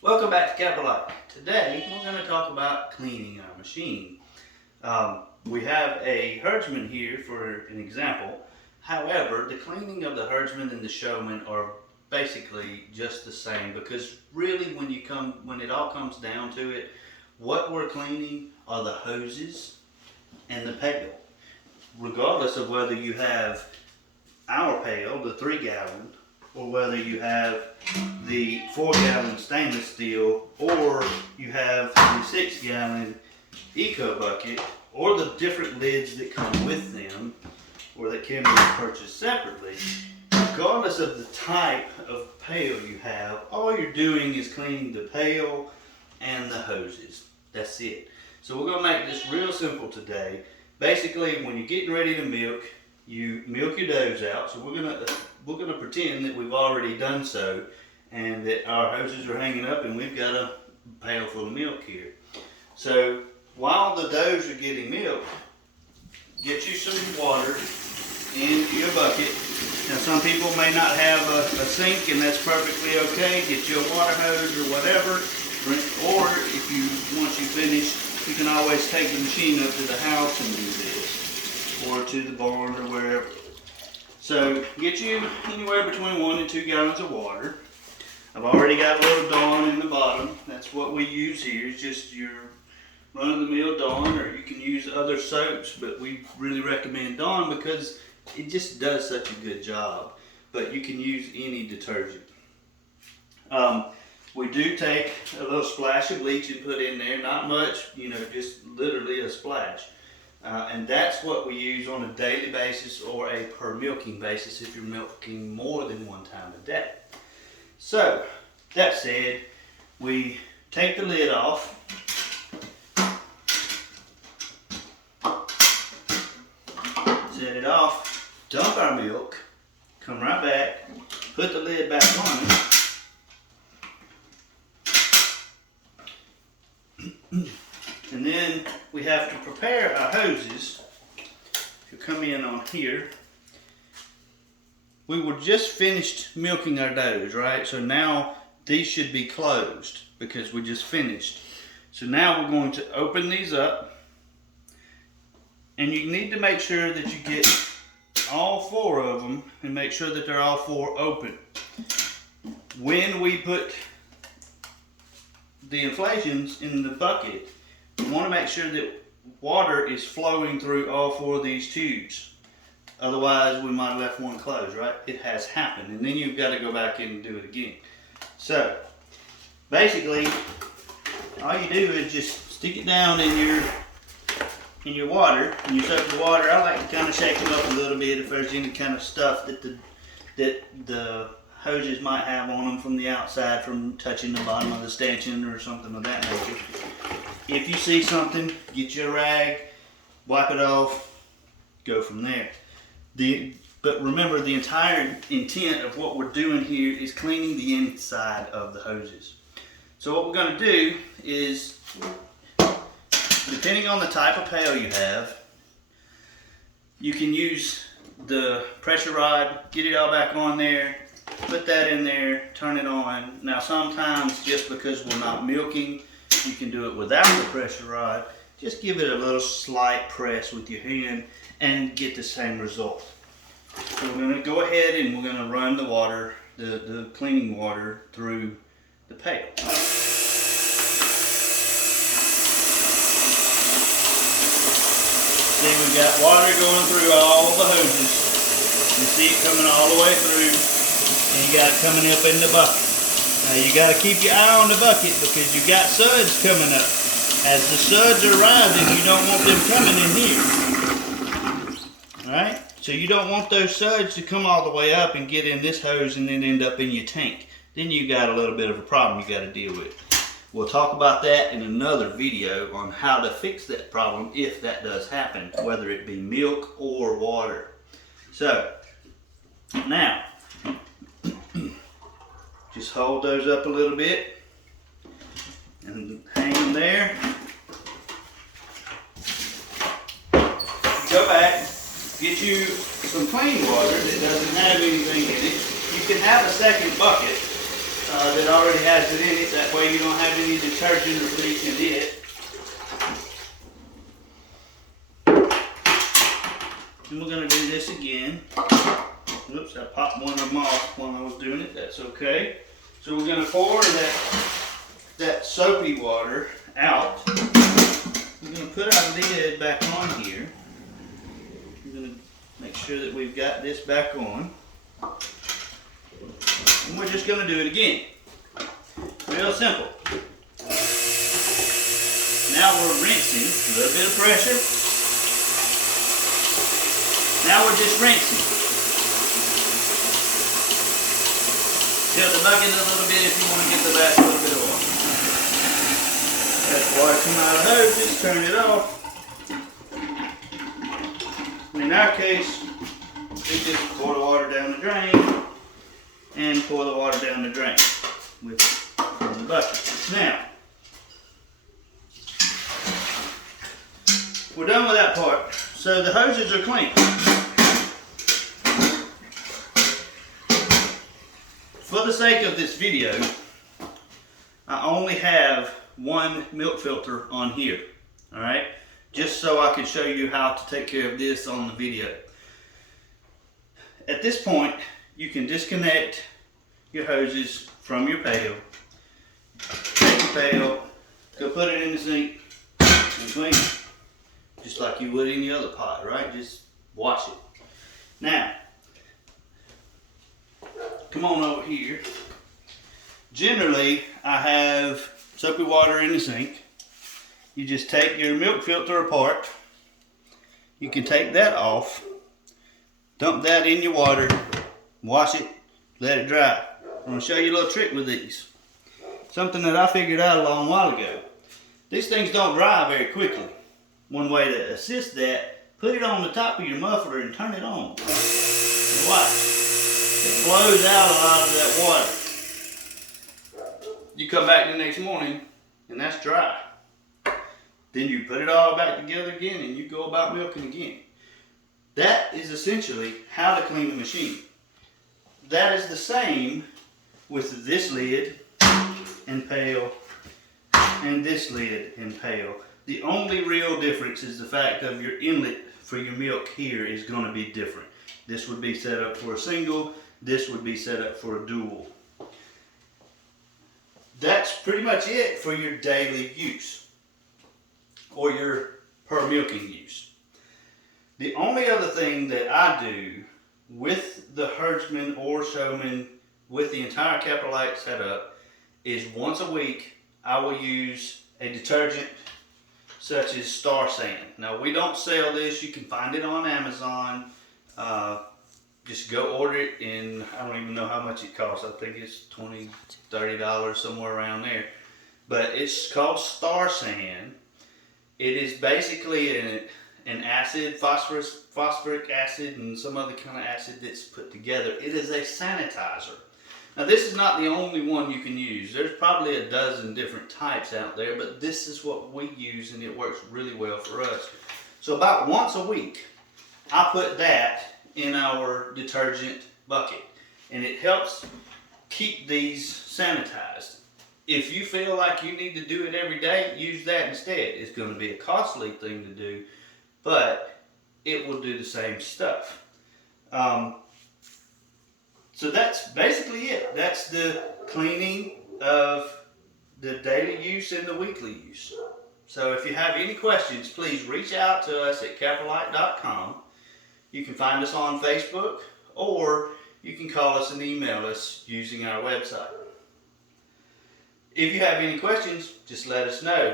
Welcome back to Capralite. Today we're going to talk about cleaning our machine. We have a herdsman here for an example. However, the cleaning of the herdsman and the showman are basically just the same because really when it all comes down to it, what we're cleaning are the hoses and the pail. Regardless of whether you have our pail, the 3-gallon, or whether you have the 4-gallon stainless steel, or you have the 6-gallon eco bucket, or the different lids that come with them, or that can be purchased separately. Regardless of the type of pail you have, all you're doing is cleaning the pail and the hoses. That's it. So we're going to make this real simple today. Basically, when you're getting ready to milk, you milk your does out. So we're gonna pretend that we've already done so, and that our hoses are hanging up, and we've got a pail full of milk here. So while the does are getting milked, get you some water into your bucket. Now some people may not have a sink, and that's perfectly okay. Get you a water hose or whatever. Or if once you finish, you can always take the machine up to the house and do this, or to the barn or wherever. So get you anywhere between 1 and 2 gallons of water. I've already got a little Dawn in the bottom. That's what we use here. It's just your run-of-the-mill Dawn, or you can use other soaps, but we really recommend Dawn because it just does such a good job. But you can use any detergent. We do take a little splash of bleach and put in there. Not much, just literally a splash. And that's what we use on a daily basis or a per milking basis if you're milking more than one time a day. So, that said, we take the lid off. Set it off, dump our milk, come right back, put the lid back on it. And then we have to prepare our hoses. If you come in on here, we were just finished milking our does, right? So now these should be closed because we just finished. So now we're going to open these up, and you need to make sure that you get all 4 of them and make sure that they're all 4 open. When we put the inflations in the bucket, we want to make sure that water is flowing through all 4 of these tubes. Otherwise, we might have left one closed, right? It has happened, and then you've got to go back in and do it again. So, basically, all you do is just stick it down in your water, and you soak the water. I like to kind of shake them up a little bit if there's any kind of stuff that the hoses might have on them from the outside from touching the bottom of the stanchion or something of that nature. If you see something, get you a rag, wipe it off, go from there. But remember, the entire intent of what we're doing here is cleaning the inside of the hoses. So what we're going to do is, depending on the type of pail you have, you can use the pressure rod, get it all back on there, put that in there, turn it on. Now sometimes, just because we're not milking, you can do it without the pressure rod. Just give it a little slight press with your hand and get the same result. So we're going to go ahead and we're going to run the water, the cleaning water, through the pail. See, we've got water going through all the hoses. You see it coming all the way through, and you got it coming up in the bucket. Now you got to keep your eye on the bucket because you got suds coming up. As the suds are rising, you don't want them coming in here. Alright? So you don't want those suds to come all the way up and get in this hose and then end up in your tank. Then you got a little bit of a problem you got to deal with. We'll talk about that in another video on how to fix that problem if that does happen, whether it be milk or water. So, now, just hold those up a little bit and hang them there. Go back, get you some clean water that doesn't have anything in it. You can have a second bucket that already has it in it. That way you don't have any detergent or bleach in it. And we're going to do this again. Oops, I popped one of them off while I was doing it. That's okay. So we're going to pour that soapy water out. We're going to put our lid back on here. We're going to make sure that we've got this back on. And we're just going to do it again. Real simple. Now we're rinsing. A little bit of pressure. Now we're just rinsing. Tilt the bucket a little bit if you want to get the last little bit of water. Let water come out of the hoses, turn it off. In our case, we just pour the water down the drain and pour the water down the drain from the bucket. Now, we're done with that part. So the hoses are clean. For the sake of this video, I only have one milk filter on here, all right? Just so I can show you how to take care of this on the video. At this point, you can disconnect your hoses from your pail. Take your pail, go put it in the sink, and clean it. Just like you would any other pot, right? Just wash it. Now, come on over here. Generally, I have soapy water in the sink. You just take your milk filter apart. You can take that off. Dump that in your water. Wash it. Let it dry. I'm going to show you a little trick with these. Something that I figured out a long while ago. These things don't dry very quickly. One way to assist that, put it on the top of your muffler and turn it on. And watch. It flows out a lot of that water. You come back the next morning and that's dry. Then you put it all back together again and you go about milking again. That is essentially how to clean the machine. That is the same with this lid and pail and this lid and pail. The only real difference is the fact of your inlet for your milk here is going to be different. This would be set up for a single. This would be set up for a dual. That's pretty much it for your daily use or your per milking use. The only other thing that I do with the herdsman or showman with the entire Capralite setup is once a week I will use a detergent such as Star Sand. Now we don't sell this. You can find it on Amazon. Just go order it, and I don't even know how much it costs. I think it's $20, $30, somewhere around there. But it's called Star Sand. It is basically an acid, phosphoric acid, and some other kind of acid that's put together. It is a sanitizer. Now this is not the only one you can use. There's probably a dozen different types out there, but this is what we use and it works really well for us. So about once a week, I put that in our detergent bucket and it helps keep these sanitized. If you feel like you need to do it every day, use that instead. It's going to be a costly thing to do, but it will do the same stuff. So that's basically it. That's the cleaning of the daily use and the weekly use. So if you have any questions, please reach out to us at Capralite.com. You can find us on Facebook, or you can call us and email us using our website. If you have any questions, just let us know.